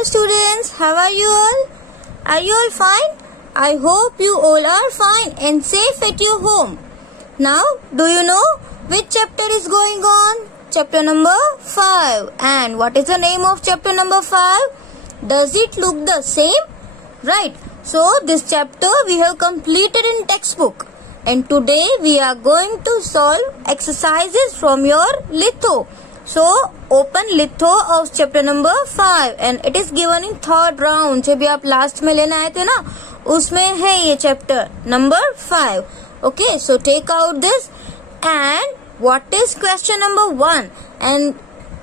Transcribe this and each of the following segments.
Hello students, how are you all? Are you all fine? I hope you all are fine and safe at your home. Now, do you know which chapter is going on? Chapter number 5. And what is the name of chapter number 5? Does it look the same? Right. So, this chapter we have completed in textbook. And today we are going to solve exercises from your litho. So, open litho of chapter number 5 and it is given in third round. जो भी आप last में लेने आए थे ना, उसमें है ये chapter number 5. Okay, so take out this. And what is question number 1? And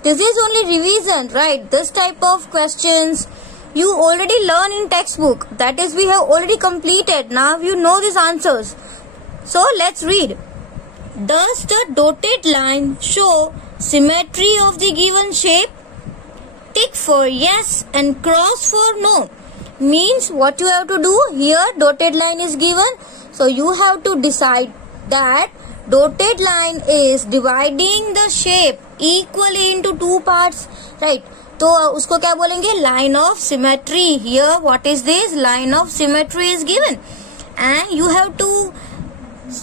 this is only revision, right? This type of questions you already learn in textbook. That is, we have already completed. Now you know these answers. So let's read. Does the dotted line show symmetry of the given shape? Tick for yes and cross for no. Means what you have to do here, dotted line is given. So you have to decide that dotted line is dividing the shape equally into two parts, right? तो उसको क्या बोलेंगे? Line of symmetry. Here what is this? Line of symmetry is given. And you have to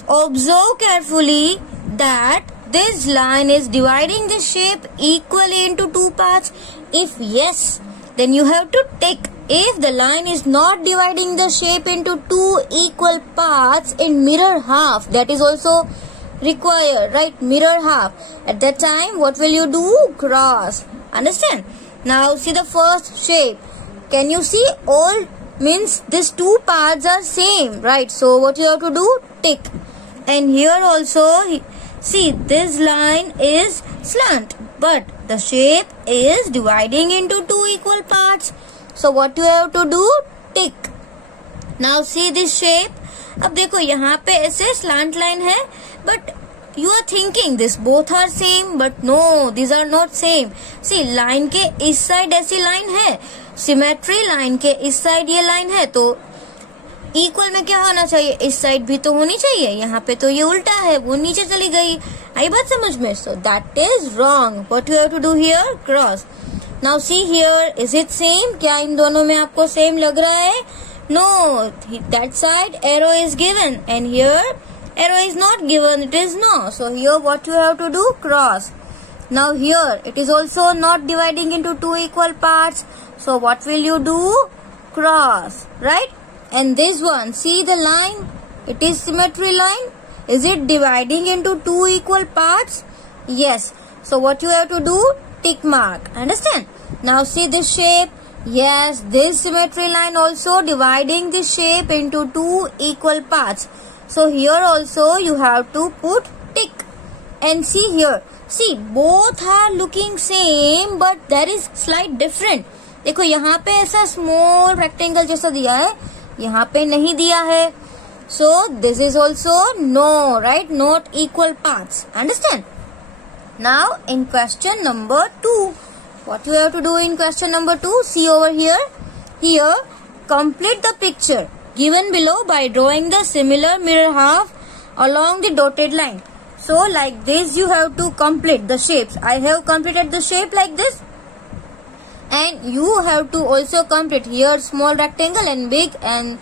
observe carefully that this line is dividing the shape equally into two parts. If yes, then you have to tick. If the line is not dividing the shape into two equal parts in mirror half, that is also required, right? Mirror half. At that time, what will you do? Cross. Understand? Now see the first shape. Can you see all? Means these two parts are same, right? So what you have to do? Tick. And here also, see this line is slant, but the shape is dividing into two equal parts. So what you have to do? Tick. Now see this shape. अब देखो यहाँ पे ऐसे slant line है, but you are thinking this both are same, but no, these are not same. See line के इस side ऐसी line है, symmetry line के इस side ये line है, तो इक्वल में क्या होना चाहिए? इस साइड भी तो होनी चाहिए. यहाँ पे तो ये उल्टा है, वो नीचे चली गई. आई बात समझ में? So that is wrong. What you have to do here? Cross. Now see here, is it same? क्या इन दोनों में आपको सेम लग रहा है? No, that side arrow is given and here arrow is not given. It is no. So here what you have to do? Cross. Now here it is also not dividing into two equal parts. So what will you do? Cross, right? And this one, see the line? It is symmetry line. Is it dividing into two equal parts? Yes. So what you have to do? Tick mark. Understand? Now see this shape. Yes, this symmetry line also dividing the shape into two equal parts. So here also you have to put tick. And see here. See, both are looking same, but there is slight different. देखो यहाँ पे ऐसा small rectangle जैसा दिया है, यहाँ पे नहीं दिया है. So this is also no, right? Not equal parts. Understand? Now in question number 2, what you have to do in question number 2? See over here. Here, complete the picture given below by drawing the similar mirror half along the dotted line. So like this you have to complete the shapes. I have completed the shape like this. And you have to also complete here small rectangle and big, and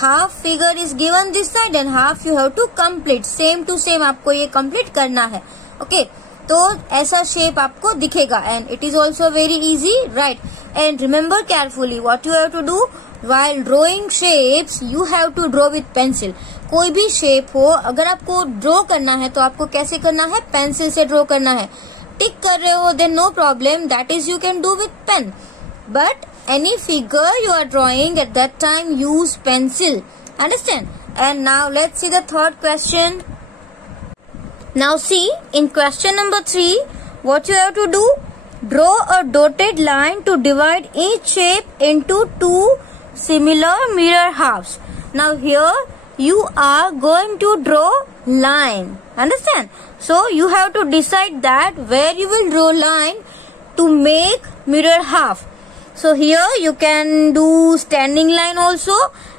half figure is given this side and half you have to complete. Same to same आपको ये complete करना है. Okay, तो ऐसा shape आपको दिखेगा and it is also very easy, right? And remember carefully what you have to do while drawing shapes. You have to draw with pencil. कोई भी shape हो, अगर आपको draw करना है तो आपको कैसे करना है? Pencil से draw करना है. टिक कर रहे हो then no problem, that is you can do with pen. But any figure you are drawing at that time use pencil. Understand? And now let's see the third question. Now see in question number 3, what you have to do? Draw a dotted line to divide each shape into two similar mirror halves. Now here you are going to draw line. Understand? So you have to decide that where you will draw line to make mirror half. So here you can do standing line also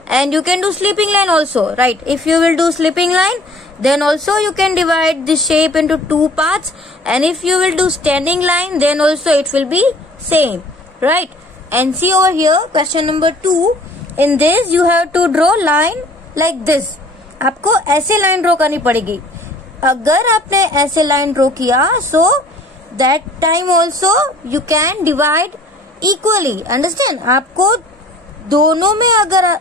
and you can do sleeping line also, right? If you will do sleeping line, then also you can divide the shape into two parts, and if you will do standing line, then also it will be same, right? and see over here question number 2. In this you have to draw line like this. आपको ऐसे line draw करनी पड़ेगी. अगर आपने ऐसे line draw किया so that time also you can divide equally. Understand? आपको दोनों में अगर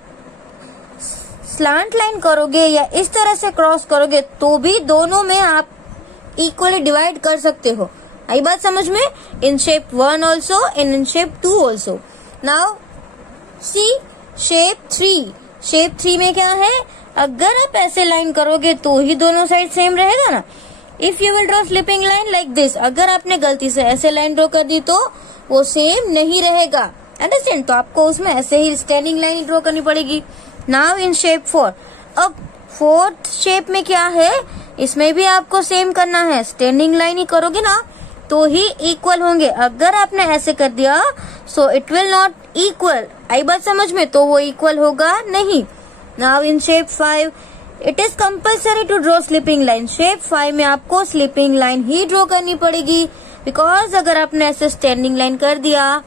स्लांट लाइन करोगे या इस तरह से क्रॉस करोगे तो भी दोनों में आप इक्वली डिवाइड कर सकते हो. आई बात समझ में? In shape 1 also and in shape 2 also. Now see shape 3. Shape 3 में क्या है? अगर आप ऐसे लाइन करोगे तो ही दोनों साइड सेम रहेगा ना. If you will draw slipping line like this, अगर आपने गलती से ऐसे लाइन ड्रॉ कर दी तो वो सेम नहीं रहेगा. अंडरस्टैंड? तो आपको उसमें ऐसे ही स्टैंडिंग लाइन ड्रॉ करनी पड़ेगी. Now in shape 4. अब फोर्थ शेप में क्या है? इसमें भी आपको सेम करना है. स्टैंडिंग लाइन ही करोगे ना तो ही इक्वल होंगे. अगर आपने ऐसे कर दिया so it will not equal. आई बात समझ में? तो वो इक्वल होगा नहीं. Now in shape 5 it is compulsory to draw slipping line. Shape 5 में आपको स्लिपिंग लाइन ही ड्रॉ करनी पड़ेगी बिकॉज अगर आपने ऐसे स्टैंडिंग लाइन कर दिया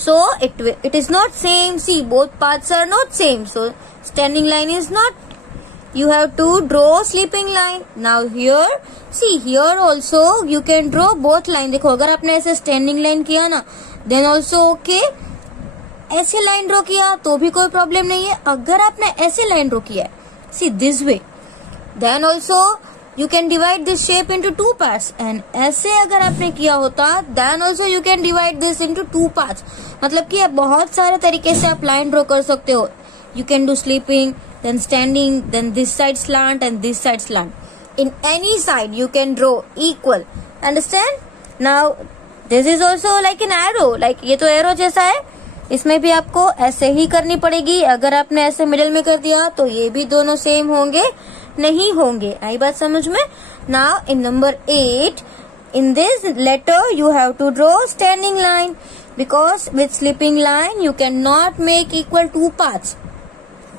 so it is not same. See, both paths are not same, so standing line is not. You have to draw sleeping line. Now here, see here also you can draw both line. देखो अगर आपने ऐसे standing line किया ना then also okay. ऐसे line draw किया तो भी कोई प्रॉब्लम नहीं है. अगर आपने ऐसे लाइन ड्रॉ किया see this way then also you can divide this shape into 2 parts. and ऐसे अगर आपने किया होता then also you can divide this into 2 parts. मतलब कि बहुत सारे तरीके से आप लाइन ड्रॉ कर सकते हो. You can do sleeping, then standing, then this side slant and this side slant. In any side you can draw equal. Understand? Now this is also like an arrow. Like ये तो arrow जैसा है. इसमें भी आपको ऐसे ही करनी पड़ेगी. अगर आपने ऐसे मिडिल में कर दिया तो ये भी दोनों सेम होंगे नहीं होंगे. आई बात समझ में? Now in number 8 in this letter you have to draw standing line because with slipping line you cannot make equal 2 paths.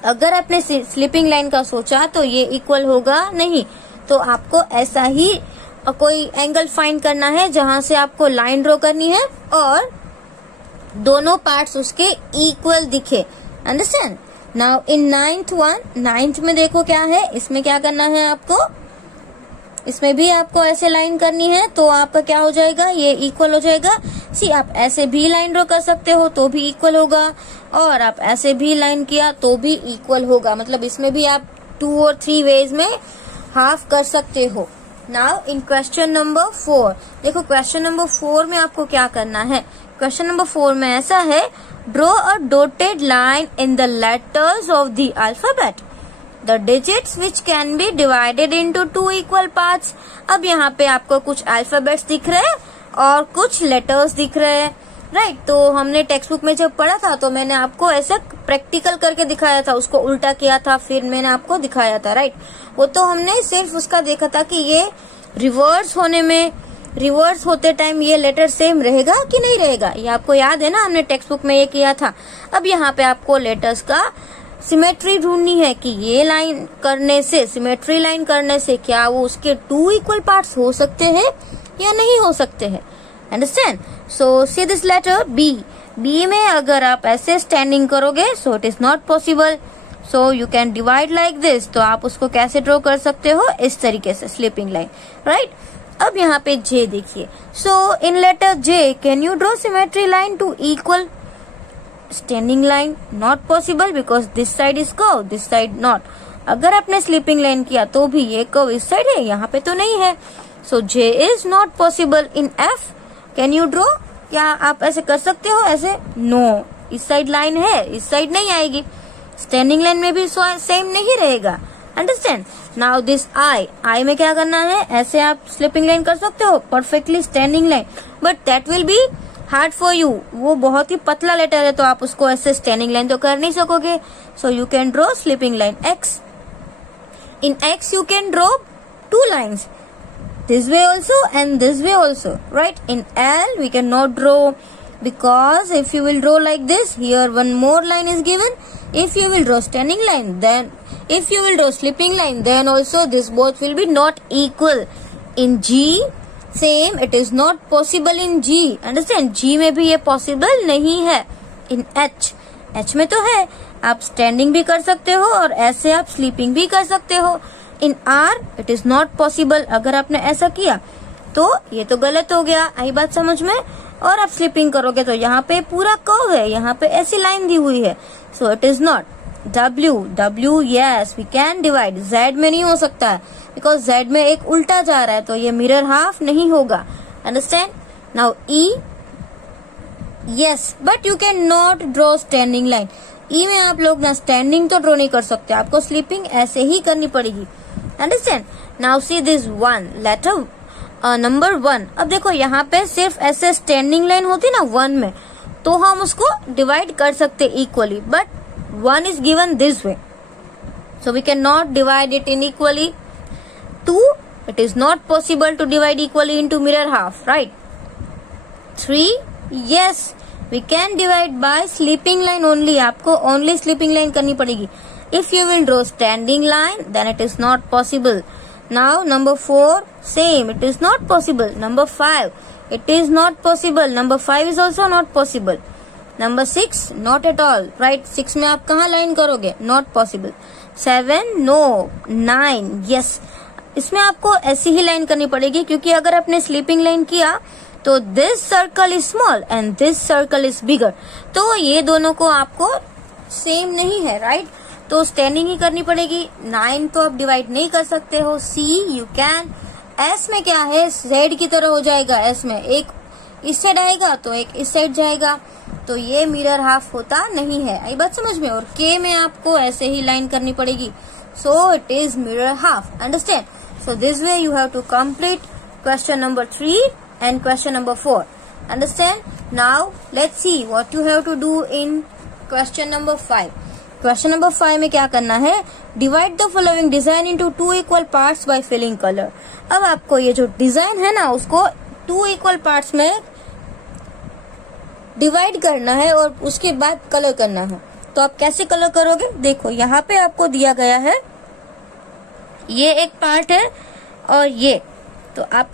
अगर आपने स्लिपिंग लाइन का सोचा तो ये इक्वल होगा नहीं. तो आपको ऐसा ही कोई एंगल फाइंड करना है जहां से आपको लाइन ड्रॉ करनी है और दोनों पार्ट्स उसके इक्वल दिखे. Understand? Now in 9th one, 9th में देखो क्या है. इसमें क्या करना है आपको? इसमें भी आपको ऐसे लाइन करनी है तो आपका क्या हो जाएगा? ये इक्वल हो जाएगा. सी आप ऐसे भी लाइन ड्रॉ कर सकते हो तो भी इक्वल होगा और आप ऐसे भी लाइन किया तो भी इक्वल होगा. मतलब इसमें भी आप 2 और 3 वेज में हाफ कर सकते हो. नाउ इन क्वेश्चन नंबर 4 देखो. क्वेश्चन नंबर 4 में आपको क्या करना है? क्वेश्चन नंबर 4 में ऐसा है, draw a dotted line in the letters of the alphabet. The digits which can be divided into 2 equal parts. अब यहाँ पे आपको कुछ अल्फाबेट्स दिख रहे हैं और कुछ लेटर्स दिख रहे हैं. राइट? तो हमने टेक्स्ट बुक में जब पढ़ा था तो मैंने आपको ऐसे प्रैक्टिकल करके दिखाया था. उसको उल्टा किया था फिर मैंने आपको दिखाया था. राइट? वो तो हमने सिर्फ उसका देखा था कि ये रिवर्स होते टाइम ये लेटर सेम रहेगा कि नहीं रहेगा. ये आपको याद है ना, हमने टेक्स्ट बुक में ये किया था. अब यहाँ पे आपको लेटर्स का सिमेट्री ढूंढनी है कि ये लाइन करने से, सिमेट्री लाइन करने से क्या वो उसके 2 इक्वल पार्ट्स हो सकते हैं या नहीं हो सकते हैं. Understand? So see this letter B. B में अगर आप ऐसे स्टैंडिंग करोगे so it is not possible. So you can divide like this. तो आप उसको कैसे ड्रॉ कर सकते हो? इस तरीके से, स्लिपिंग लाइन. राइट? अब यहाँ पे जे देखिए. So in letter J can you draw symmetry line to equal standing line? Not possible because this side is curve, this side not. अगर आपने स्लिपिंग लाइन किया तो भी ये कर्व इस साइड है, यहाँ पे तो नहीं है. So J is not possible. In F can you draw? क्या आप ऐसे कर सकते हो? ऐसे नो. इस साइड लाइन है, इस साइड नहीं आएगी. स्टैंडिंग लाइन में भी सेम नहीं रहेगा. Understand? Now this I. I में क्या करना है? ऐसे आप स्लिपिंग लाइन कर सकते हो perfectly standing line, but that will be hard for you. वो बहुत ही पतला लेटर है तो आप उसको ऐसे स्टैंडिंग लाइन तो कर नहीं सकोगे. So you can draw slipping line X. In X you can draw 2 lines, this way also and this way also. Right? In L we cannot draw because if you will draw like this, here one more line is given. If you will draw standing line, then if you will draw slipping line, then also this both will be not equal. In G same it is not possible in G, understand, G में भी ये possible नहीं है। इन H, H में तो है, आप standing भी कर सकते हो और ऐसे आप स्लीपिंग भी कर सकते हो। इन are it is not possible, अगर आपने ऐसा किया तो ये तो गलत हो गया, आई बात समझ में। और आप स्लीपिंग करोगे तो यहाँ पे पूरा कर्व है, यहाँ पे ऐसी लाइन दी हुई है, so it is not. W, W yes we can divide, Z में नहीं हो सकता है बिकॉज जेड में एक उल्टा जा रहा है तो ये मिरर हाफ नहीं होगा, understand. Now E, yes but you can not draw standing line. E में आप लोग ना स्टैंडिंग तो ड्रॉ नहीं कर सकते, आपको स्लीपिंग ऐसे ही करनी पड़ेगी, understand. Now see this one letter number 1। अब देखो यहाँ पे सिर्फ ऐसे स्टैंडिंग लाइन होती ना 1 में, तो हम उसको डिवाइड कर सकते equally, but 1 is given this way, so we cannot divide it in equally. 2, it is not possible to divide equally into mirror half, right? 3, yes we can divide by sleeping line only, आपको only sleeping line करनी पड़ेगी। If you will draw standing line then it is not possible. Now number 4, same, it is not possible. Number 5, it is not possible. Number 5 is also not possible. Number 6, not at all, right? 6 में आप कहाँ line करोगे? Not possible. 7, no. 9, yes. इसमें आपको ऐसी ही line करनी पड़ेगी क्योंकि अगर आपने स्लीपिंग लाइन किया तो this circle is small and this circle is bigger, तो ये दोनों को आपको सेम नहीं है, राइट? तो स्टैंडिंग ही करनी पड़ेगी। 9 तो आप डिवाइड नहीं कर सकते हो। सी यू कैन। एस में क्या है, जेड की तरह हो जाएगा, एस में एक इस साइड आएगा तो एक इस साइड जाएगा, तो ये मिरर हाफ होता नहीं है, आई बात समझ में। और के में आपको ऐसे ही लाइन करनी पड़ेगी, so it is mirror half, understand. So this way you have to complete question number 3 and question number 4, understand? Now let's see what you have to do in question number 5. Question number 5 में क्या करना है, divide the following design into 2 equal parts by filling color. अब आपको ये जो design है ना उसको 2 equal parts में डिवाइड करना है और उसके बाद कलर करना है। तो आप कैसे कलर करोगे, देखो यहाँ पे आपको दिया गया है, ये एक पार्ट है और ये, तो आप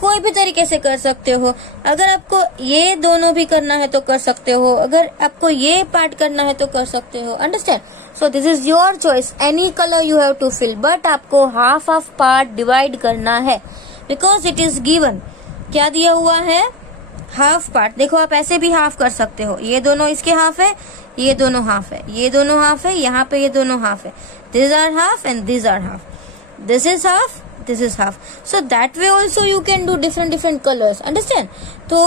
कोई भी तरीके से कर सकते हो। अगर आपको ये दोनों भी करना है तो कर सकते हो, अगर आपको ये पार्ट करना है तो कर सकते हो, understand. So this is your choice, any colour you have to fill, but आपको हाफ ऑफ पार्ट डिवाइड करना है बिकॉज इट इज गिवन। क्या दिया हुआ है, हाफ पार्ट। देखो आप ऐसे भी हाफ कर सकते हो, ये दोनों इसके हाफ है, ये दोनों हाफ है, ये दोनों हाफ है, यहाँ पे ये दोनों हाफ है, this are half and this are half, this is half, this is half, so that way also you can do different colors, understand? तो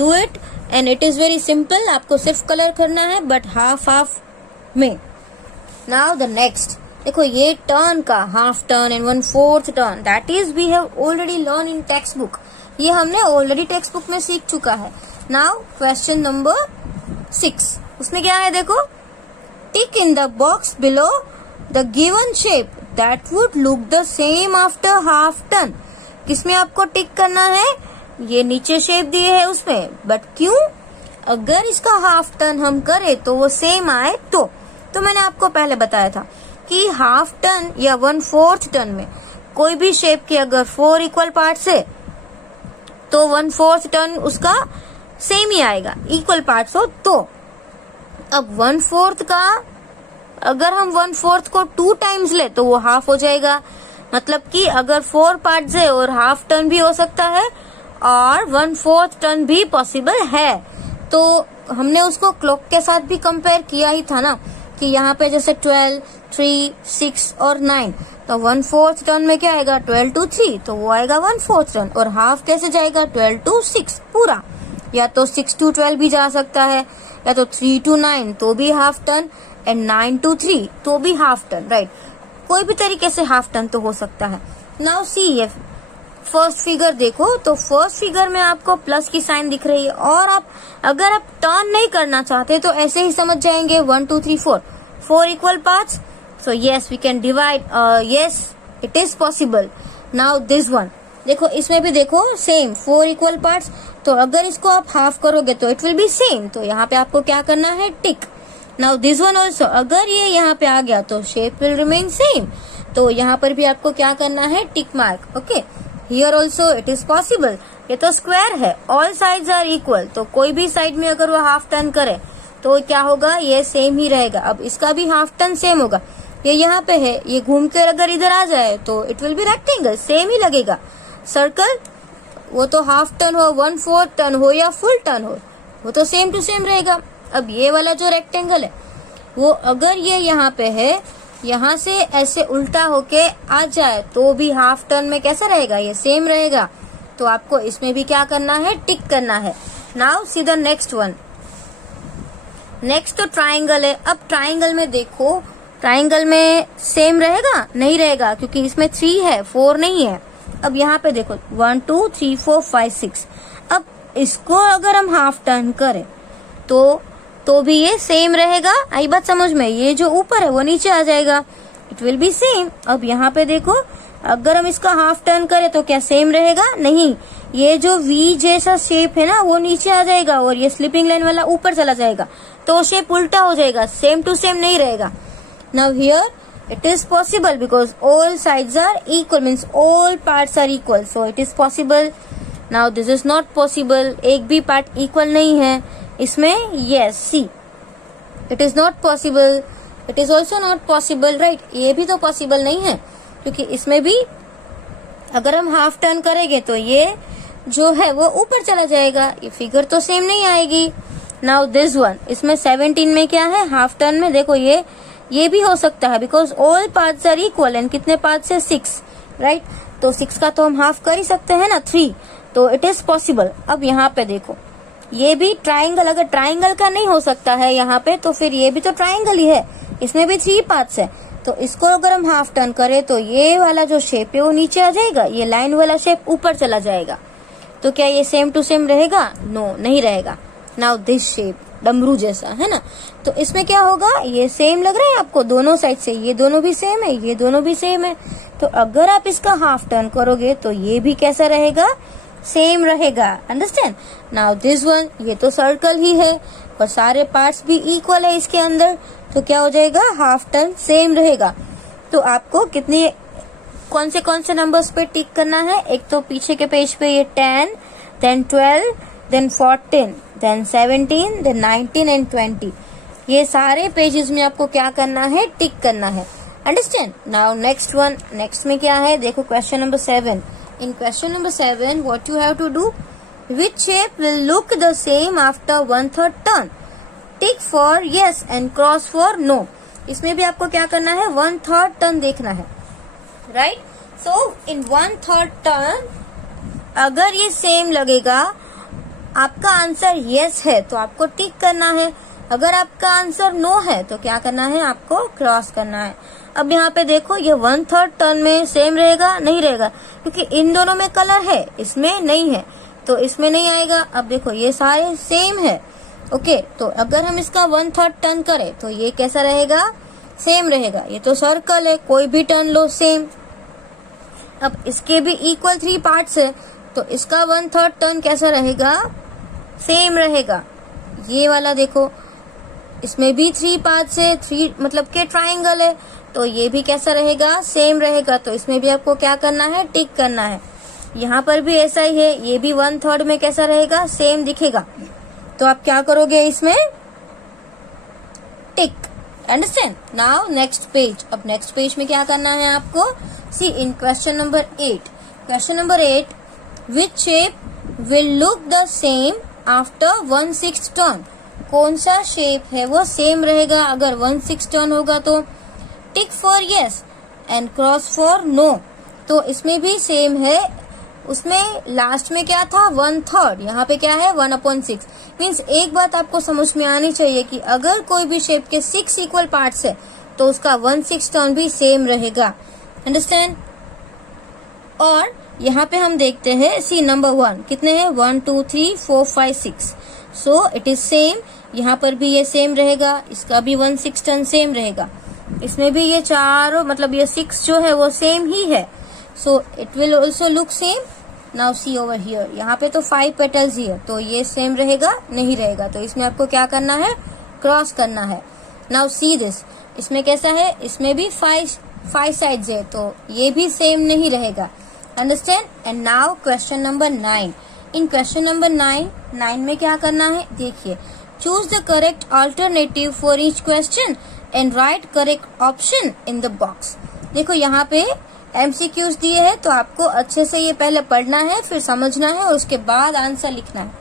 do it and it is very simple, आपको सिर्फ colour करना है but half में। now the next, देखो ये turn का half turn and 1/4 turn, that is we have already learned in textbook, ये हमने ऑलरेडी टेक्स्ट बुक में सीख चुका है। now question number 6, उसमें क्या है देखो, tick in the box below the given shape that would look the same after half turn। किसमें आपको टिक करना है, ये नीचे शेप दिए है उसमें, बट क्यों, अगर इसका हाफ टर्न हम करें तो वो सेम आए तो मैंने आपको पहले बताया था कि हाफ टर्न या 1/4 टर्न में कोई भी शेप के अगर 4 इक्वल पार्ट्स है तो 1/4 टर्न उसका सेम ही आएगा, इक्वल पार्ट्स हो तो। अब 1/4 का अगर हम 1/4 को 2 टाइम्स ले तो वो हाफ हो जाएगा, मतलब कि अगर 4 पार्ट्स है और हाफ टर्न भी हो सकता है और 1/4 टर्न भी पॉसिबल है। तो हमने उसको क्लॉक के साथ भी कंपेयर किया ही था ना कि यहाँ पे जैसे 12, 3, 6 और 9, तो 1/4 टर्न में क्या आएगा, 12 to 3, तो वो आएगा 1/4 टर्न। और हाफ कैसे जाएगा, 12 to 6 पूरा, या तो 6 to 12 भी जा सकता है, या तो 3 to 9 तो भी हाफ टर्न, एंड 9 to 3 तो भी हाफ टर्न, राइट? कोई भी तरीके से हाफ टर्न तो हो सकता है। नाउ सी ये फर्स्ट फिगर देखो, तो फर्स्ट फिगर में आपको प्लस की साइन दिख रही है, और आप अगर आप टर्न नहीं करना चाहते तो ऐसे ही समझ जाएंगे 1 2 3 4 equal parts, so yes we can divide, yes it is possible. Now this one देखो, इसमें भी देखो सेम 4 इक्वल पार्ट्स, तो अगर इसको आप हाफ करोगे तो इट विल बी सेम, तो यहाँ पे आपको क्या करना है, टिक। नाउ दिस वन ऑल्सो, अगर ये यहाँ पे आ गया तो शेप विल रिमेन सेम, तो यहाँ पर भी आपको क्या करना है, tick mark, okay. Here also it is possible, ये तो स्क्वायर है, ऑल साइड्स आर इक्वल, तो कोई भी साइड में अगर वो हाफ टर्न करे तो क्या होगा, ये सेम ही रहेगा। अब इसका भी हाफ टर्न सेम होगा, ये यहाँ पे है, ये घूम कर अगर इधर आ जाए तो it will be rectangle, same ही लगेगा। सर्कल वो तो हाफ टर्न हो, 1/4 टर्न हो या फुल टर्न हो, वो तो सेम टू सेम रहेगा। अब ये वाला जो रेक्टेंगल है वो अगर ये यहाँ पे है, यहाँ से ऐसे उल्टा होके आ जाए तो भी हाफ टर्न में कैसा रहेगा, ये सेम रहेगा। तो आपको इसमें भी क्या करना है, टिक करना है। Now see the next one. Next तो ट्राइंगल है। अब ट्राइंगल में देखो, ट्राइंगल में सेम रहेगा, नहीं रहेगा, क्योंकि इसमें 3 है, 4 नहीं है। अब यहाँ पे देखो 1 2 3 4 5 6। अब इसको अगर हम हाफ टर्न करें तो भी ये सेम रहेगा। आई बात समझ में, ये जो ऊपर है वो नीचे आ जाएगा, इट विल बी सेम। अब यहाँ पे देखो, अगर हम इसका हाफ टर्न करें तो क्या सेम रहेगा, नहीं, ये जो वी जैसा शेप है ना वो नीचे आ जाएगा और ये स्लिपिंग लाइन वाला ऊपर चला जाएगा, तो शेप उल्टा हो जाएगा, सेम टू सेम नहीं रहेगा। Now here it is possible because all sides are equal, means all parts are equal, so it is possible. Now this is not possible, एक भी पार्ट इक्वल नहीं है इसमें। yes, see, it is not possible, it is also not possible, right? ये भी तो possible नहीं है, क्योंकि इसमें भी अगर हम हाफ टर्न करेंगे तो ये जो है वो ऊपर चला जाएगा, ये फिगर तो सेम नहीं आएगी। नाउ दिस वन, इसमें 17 में क्या है, हाफ टर्न में देखो ये भी हो सकता है, because all parts are equal, and कितने पार्ट्स है, 6, राइट? तो 6 का तो हम हाफ कर ही सकते हैं ना, 3, तो इट इज पॉसिबल। अब यहाँ पे देखो, ये भी ट्राइंगल, अगर ट्राइंगल का नहीं हो सकता है यहाँ पे, तो फिर ये भी तो ट्राइंगल ही है, इसमें भी 3 पार्ट्स है। तो इसको अगर हम हाफ टर्न करें तो ये वाला जो शेप है वो नीचे आ जाएगा, ये लाइन वाला शेप ऊपर चला जाएगा। तो क्या ये सेम टू सेम रहेगा? नो, नहीं रहेगा। नाउ दिस शेप, डमरू जैसा है ना, तो इसमें क्या होगा, ये सेम लग रहा है आपको दोनों साइड से, ये दोनों भी सेम है, ये दोनों भी सेम है। तो अगर आप इसका हाफ टर्न करोगे तो ये भी कैसा रहेगा, सेम रहेगा। अंडरस्टैंड? नाउ दिस वन, ये तो सर्कल ही है और सारे पार्ट्स भी इक्वल है इसके अंदर, तो क्या हो जाएगा, हाफ टर्न सेम रहेगा। तो आपको कितने कौन से नंबर्स पे टिक करना है, एक तो पीछे के पेज पे ये 10, then 12, then 14, then 17, then 19 and 20, ये सारे पेजेस में आपको क्या करना है, टिक करना है। Understand? Now next one, next में क्या है, देखो question number 7। In question number 7 what you have to do, which shape will look the same after 1/3 turn, tick for yes and cross for no. इसमें भी आपको क्या करना है, 1/3 टर्न देखना है, राइट? सो इन 1/3 टर्न अगर ये सेम लगेगा, आपका आंसर यस है तो आपको टिक करना है, अगर आपका आंसर नो है तो क्या करना है, आपको क्रॉस करना है। अब यहाँ पे देखो, ये 1/3 टर्न में सेम रहेगा, नहीं रहेगा, क्योंकि इन दोनों में कलर है, इसमें नहीं है, तो इसमें नहीं आएगा। अब देखो ये सारे सेम है, ओके, तो अगर हम इसका 1/3 टर्न करें तो ये कैसा रहेगा, सेम रहेगा। ये तो सर्कल है, कोई भी टर्न लो सेम। अब इसके भी इक्वल 3 पार्ट्स है, तो इसका 1/3 टर्न कैसा रहेगा, सेम रहेगा। ये वाला देखो, इसमें भी 3 पार्ट्स है, 3 मतलब के ट्राइंगल है, तो ये भी कैसा रहेगा, सेम रहेगा। तो इसमें भी आपको क्या करना है, टिक करना है। यहाँ पर भी ऐसा ही है, ये भी 1/3 में कैसा रहेगा, सेम दिखेगा। तो आप क्या करोगे, इसमें tick. Understand? Now next page. अब नेक्स्ट पेज में क्या करना है आपको, see in question number 8। Question number 8, which shape will look the same after 1/6 turn, कौन सा शेप है वो सेम रहेगा अगर 1/6 टर्न होगा, तो tick for yes and cross for no. तो इसमें भी सेम है, उसमें लास्ट में क्या था, 1/3, यहाँ पे क्या है, 1/6। मीन्स एक बात आपको समझ में आनी चाहिए कि अगर कोई भी शेप के 6 इक्वल पार्ट्स है तो उसका 1/6 टर्न भी सेम रहेगा। अंडरस्टैंड? और यहाँ पे हम देखते हैं, सी नंबर 1 कितने हैं, 1 2 3 4 5 6, सो इट इज सेम। यहाँ पर भी ये सेम रहेगा, इसका भी 1/6 टर्न सेम रहेगा, इसमें भी ये 4 मतलब ये 6 जो है वो सेम ही है, so it will also look same. Now see over here, यहाँ पे तो 5 पेटल्स ही है, तो ये सेम रहेगा, नहीं रहेगा, तो इसमें आपको क्या करना है, क्रॉस करना है। नाउ सी दिस, इसमें कैसा है, इसमें भी 5 साइड्स है, तो ये भी सेम नहीं रहेगा। Understand. And now question number 9। In question number 9 में क्या करना है, देखिए, choose the correct alternative for each question and right correct option in the box. देखो यहाँ पे MCQs दिए हैं, तो आपको अच्छे से ये पहले पढ़ना है, फिर समझना है और उसके बाद आंसर लिखना है।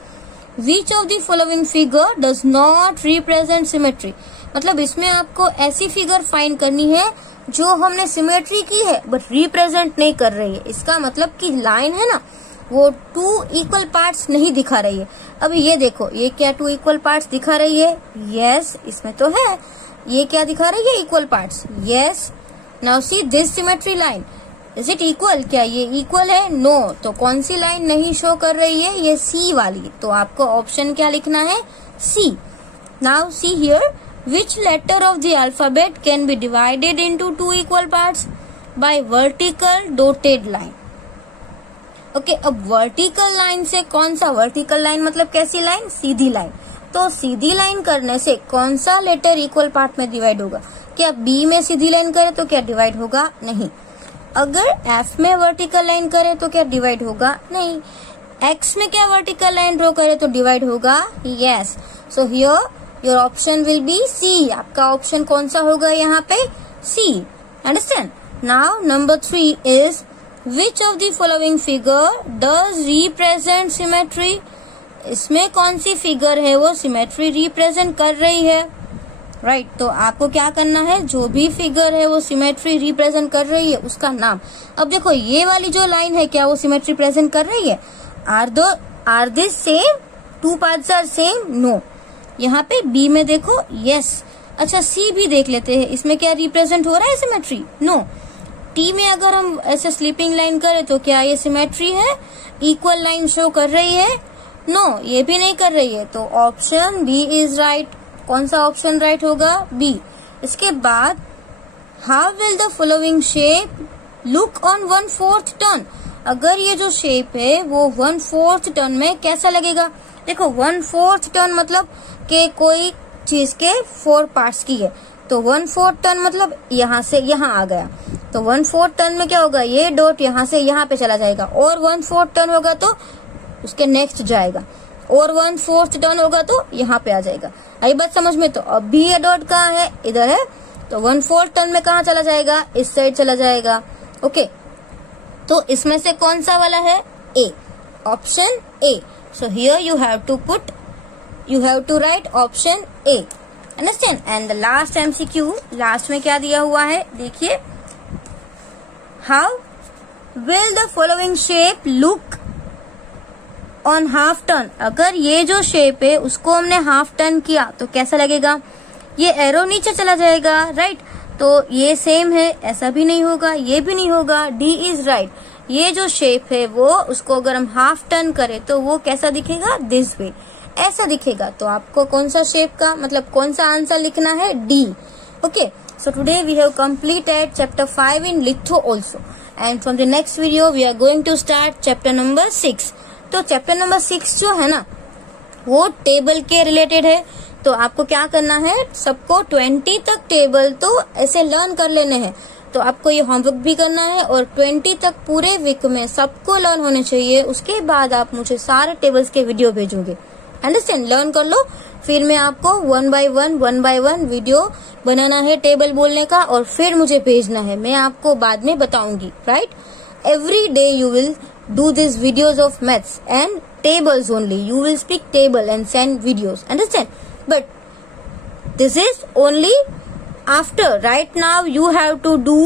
Which of the following figure does not represent symmetry? मतलब इसमें आपको ऐसी फिगर फाइंड करनी है जो हमने सिमेट्री की है बट रिप्रेजेंट नहीं कर रही है। इसका मतलब कि लाइन है ना, वो 2 इक्वल पार्ट्स नहीं दिखा रही है। अभी ये देखो, ये क्या 2 इक्वल पार्ट्स दिखा रही है? यस, इसमें तो है। ये क्या दिखा रही है? Equal parts. Yes. Now see this symmetry line, is it equal? क्या ये इक्वल है? नो। तो कौन सी लाइन नहीं शो कर रही है? ये सी वाली। तो आपको ऑप्शन क्या लिखना है? C. Now see here, which letter of the alphabet can be divided into 2 equal parts by vertical dotted line? Okay, अब वर्टिकल लाइन से कौन सा, वर्टिकल लाइन मतलब कैसी लाइन? सीधी लाइन। तो सीधी लाइन करने से कौन सा लेटर इक्वल पार्ट में डिवाइड होगा? क्या बी में सीधी लाइन करे तो क्या डिवाइड होगा? नहीं। अगर एफ में वर्टिकल लाइन करे तो क्या डिवाइड होगा? नहीं। एक्स में क्या वर्टिकल लाइन ड्रॉ करे तो डिवाइड होगा? Yes. So here your option will be C. आपका ऑप्शन कौन सा होगा यहाँ पे? C. Understand. Now number 3 is which of the following figure does represent symmetry? इसमें कौन सी फिगर है वो सिमेट्री रिप्रेजेंट कर रही है? राइट। तो आपको क्या करना है, जो भी फिगर है वो सिमेट्री रिप्रेजेंट कर रही है उसका नाम। अब देखो, ये वाली जो लाइन है क्या वो सिमेट्री प्रेजेंट कर रही है? Are this same? 2 parts are same? No. यहाँ पे बी में देखो, यस। अच्छा, सी भी देख लेते हैं, इसमें क्या रिप्रेजेंट हो रहा है सिमेट्री? नो। टी में अगर हम ऐसे स्लीपिंग लाइन करें तो क्या ये सिमेट्री है? इक्वल लाइन शो कर रही है? नो, ये भी नहीं कर रही है। तो ऑप्शन बी इज राइट। कौन सा ऑप्शन राइट होगा? बी। इसके बाद, how will the following shape look on 1/4 turn? अगर ये जो शेप है वो 1/4 टर्न में कैसा लगेगा? देखो, 1/4 टर्न मतलब कि कोई चीज के 4 पार्ट्स की है, तो 1/4 टर्न मतलब यहाँ से यहाँ आ गया। तो 1/4 टर्न में क्या होगा? ये डॉट यहाँ से यहाँ पे चला जाएगा, और 1/4 टर्न होगा तो उसके नेक्स्ट जाएगा, और 1/4 टर्न होगा तो यहाँ पे आ जाएगा। आई बात समझ में? तो अब भी ये डॉट कहाँ है? इधर है। तो 1/4 टर्न में कहाँ चला जाएगा? इस साइड चला जाएगा। ओके, तो इसमें से कौन सा वाला है? A. Option A. So here you have to write option A. Understand? And the last MCQ, last में क्या दिया हुआ है? देखिए, how will the following shape look on half turn? अगर ये जो शेप है उसको हमने हाफ टर्न किया तो कैसा लगेगा? ये एरो नीचे चला जाएगा, राइट? तो ये सेम है, ऐसा भी नहीं होगा, ये भी नहीं होगा। D is right. ये जो शेप है वो, उसको अगर हम हाफ टर्न करें तो वो कैसा दिखेगा? दिस वे, ऐसा दिखेगा। तो आपको कौन सा शेप का मतलब कौन सा आंसर लिखना है? D. Okay, so today we have completed chapter 5 in litho also, and from the next video we are going to start chapter number 6। तो चैप्टर नंबर 6 जो है ना, वो टेबल के रिलेटेड है। तो आपको क्या करना है, सबको 20 तक टेबल तो ऐसे लर्न कर लेने हैं। तो आपको ये होमवर्क भी करना है, और 20 तक पूरे वीक में सबको लर्न होने चाहिए। उसके बाद आप मुझे सारे टेबल्स के वीडियो भेजोगे। अंडरस्टैंड? लर्न कर लो, फिर मैं आपको 1 by 1 वीडियो बनाना है टेबल बोलने का, और फिर मुझे भेजना है। मैं आपको बाद में बताऊंगी, right? Every day you will do these videos of maths and tables only. You will speak table and send videos. Understand? But this is only after. Right now you have to do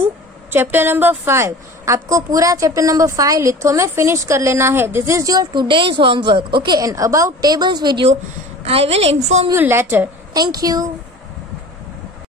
chapter number 5. आपको पूरा chapter number 5 litho में finish कर लेना है. This is your today's homework. Okay, and about tables video I will inform you later. Thank you.